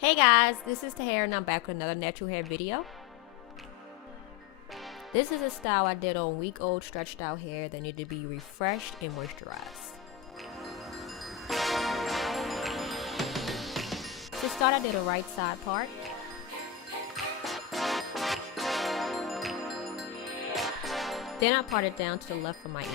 Hey guys, this is Tahara and I'm back with another natural hair video. This is a style I did on week-old stretched out hair that needed to be refreshed and moisturized. To start, I did a right side part. Then I parted down to the left of my ear.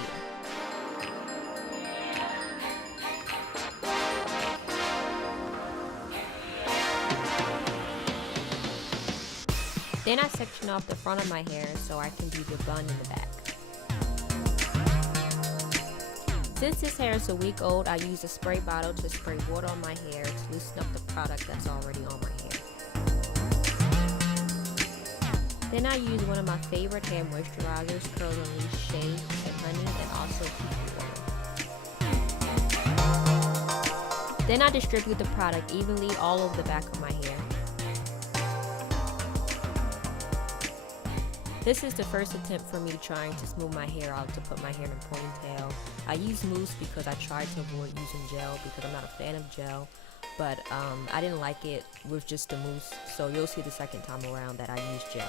Then I section off the front of my hair so I can do the bun in the back. Since this hair is a week old, I use a spray bottle to spray water on my hair to loosen up the product that's already on my hair. Then I use one of my favorite hair moisturizers, Curl Unleashed Shea and honey, and also tea oil. Then I distribute the product evenly all over the back of my hair. This is the first attempt for me trying to smooth my hair out to put my hair in a ponytail. I use mousse because I tried to avoid using gel because I'm not a fan of gel, but I didn't like it with just the mousse, so you'll see the second time around that I use gel.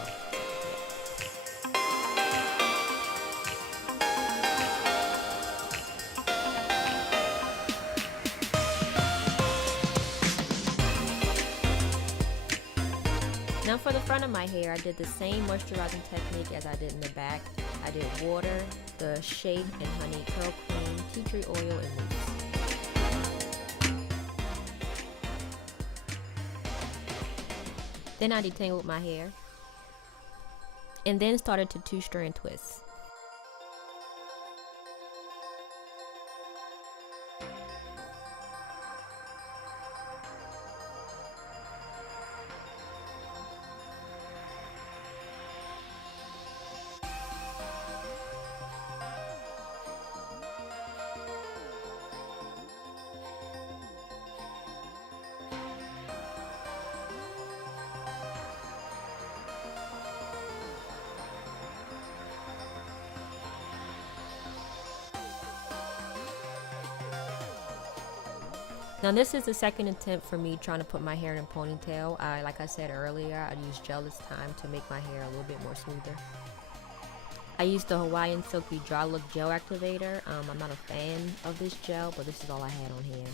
Now for the front of my hair, I did the same moisturizing technique as I did in the back. I did water, the Shea and honey curl cream, tea tree oil, and mousse. Then I detangled my hair and then started to two-strand twist. Now this is the second attempt for me trying to put my hair in a ponytail. Like I said earlier, I used gel this time to make my hair a little bit more smoother. I used the Hawaiian Silky Gel Gel Activator. I'm not a fan of this gel, but this is all I had on hand.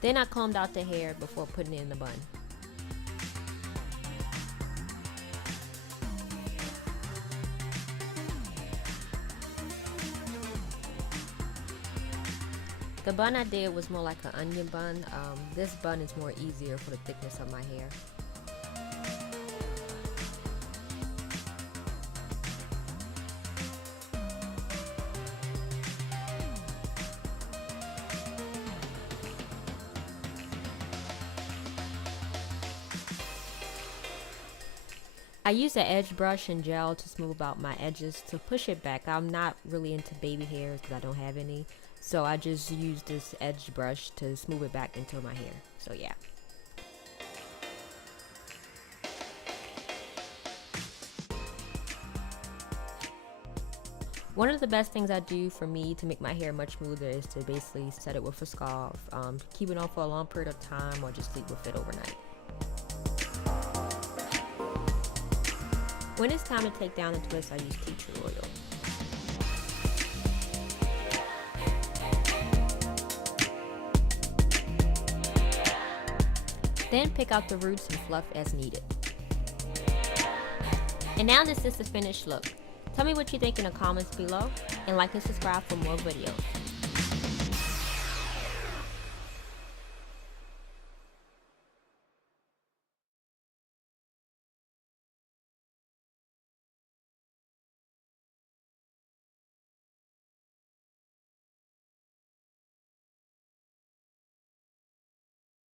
Then I combed out the hair before putting it in the bun. The bun I did was more like an onion bun. This bun is more easier for the thickness of my hair. I use an edge brush and gel to smooth out my edges to push it back. I'm not really into baby hairs because I don't have any, so I just use this edge brush to smooth it back into my hair. So yeah. One of the best things I do for me to make my hair much smoother is to basically set it with a scarf, keep it on for a long period of time, or just sleep with it overnight. When it's time to take down the twist, I use tea tree oil. Then pick out the roots and fluff as needed. And now this is the finished look. Tell me what you think in the comments below, and like and subscribe for more videos.